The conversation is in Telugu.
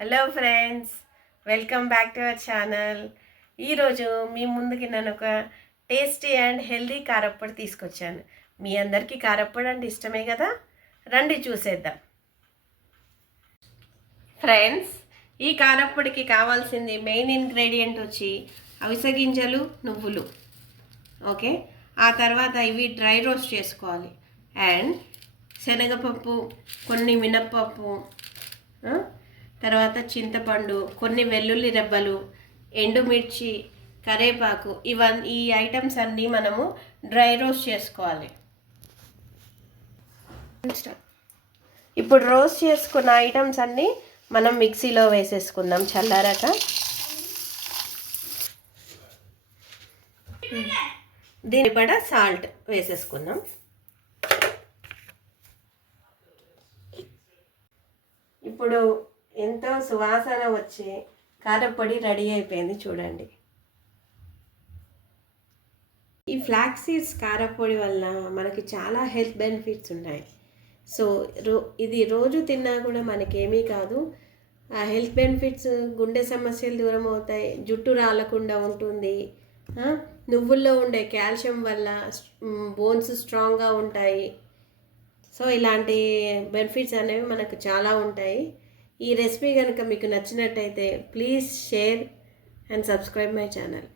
Hello friends, welcome back to our channel. ఈరోజు మీ ముందుకి నేను ఒక టేస్టీ అండ్ హెల్దీ కారప్పొడి తీసుకొచ్చాను. మీ అందరికీ కారప్పొడి అంటే ఇష్టమే కదా, రండి చూసేద్దాం. ఫ్రెండ్స్, ఈ కారప్పొడికి కావాల్సింది మెయిన్ ఇంగ్రీడియంట్ వచ్చి అవిసె గింజలు, నువ్వులు. ఓకే, ఆ తర్వాత ఇవి డ్రై రోస్ట్ చేసుకోవాలి. అండ్ శనగపప్పు, కొన్ని మినప్పప్పు, తర్వాత చింతపండు, కొన్ని వెల్లుల్లి రెబ్బలు, ఎండుమిర్చి, కరేపాకు, ఈ ఐటమ్స్ అన్నీ మనము డ్రై రోస్ట్ చేసుకోవాలి. ఇప్పుడు రోస్ట్ చేసుకున్న ఐటమ్స్ అన్నీ మనం మిక్సీలో వేసేసుకుందాం చల్లారాక. దీని పడ సాల్ట్ వేసేసుకుందాం. ఇప్పుడు ఎంతో సువాసన వచ్చే కారప్పొడి రెడీ అయిపోయింది, చూడండి. ఈ ఫ్లాక్స్ సీడ్స్ కారప్పొడి వల్ల మనకి చాలా హెల్త్ బెనిఫిట్స్ ఉన్నాయి. సో ఇది రోజు తిన్నా కూడా మనకేమీ కాదు. ఆ హెల్త్ బెనిఫిట్స్, గుండె సమస్యలు దూరం అవుతాయి, జుట్టు రాలకుండా ఉంటుంది, నువ్వుల్లో ఉండే కాల్షియం వల్ల బోన్స్ స్ట్రాంగ్గా ఉంటాయి. సో ఇలాంటి బెనిఫిట్స్ అనేవి మనకు చాలా ఉంటాయి. ఈ రెసిపీ కనుక మీకు నచ్చినట్టయితే please share and subscribe my channel.